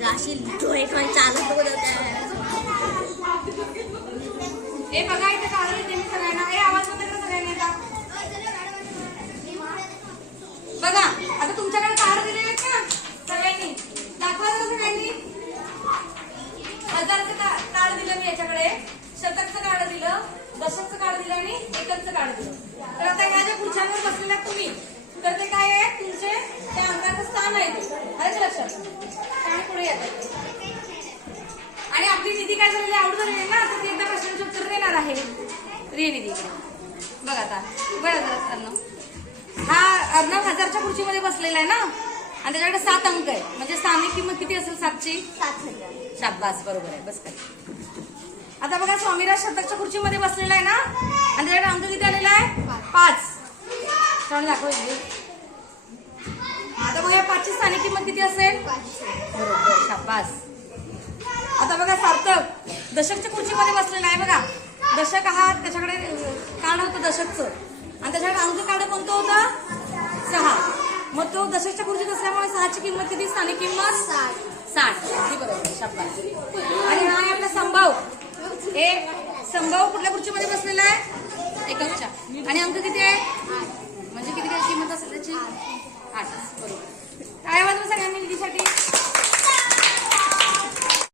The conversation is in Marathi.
जाशील. डोळे पण चालू बघत बघा इथे चालू येते मी सगळ्यांना हे आवाज बंद बघा आता तुमच्याकडे कार दिलेले का सगळ्यांनी. दाखवा सगळ्यांनी. हजारचं कार दिलं मी याच्याकडे. तुम्ही. तर ते काय आहे? तुमचे त्या अंकाचं स्थान आहे ते. आलं का लक्षात? काय पुढे येतात आणि आपली निधी काय झालेली आवड झालेली ना? तर ती एकदा प्रश्नांची उत्तर देणार आहे. रे निधी. बघा आता. बघा जरा अर्णव हा अर्णव हजारच्या खुर्चीमध्ये बसलेला आहे ना? आणि त्याच्याकडे सात अंक आहे. म्हणजे स्थानिक किंमत किती असेल सातची? शाबास. बरोबर आहे. बस काय आता बघा स्वामीराज शतकच्या खुर्चीमध्ये बसलेला आहे ना? आणि त्याच्याकडे अंक किती पाच श्रावणी दाखव इथे. आता बघा पाचशे पाचची स्थानिक किंमत किती असेल? बरोबर शाबास. आता बघा सार्थक दशकच्या खुर्चीमध्ये बसलेला आहे बघा. दशक हा त्याच्याकडे कार्ड होतं दशकचं. आणि त्याच्याकडे अंक कार्ड कोणतं होतं? सहा. मग तो दशकच्या खुर्चीत असल्यामुळे सहाची किंमत किती? स्थानिक किंमत? साठ. अगदी बरोबर. शाबास. आणि हा आहे आपला संभाव. हे संभाव कुठल्या खुर्चीमध्ये बसलेला आहे? एकाच्या आणि अंक किती आहे?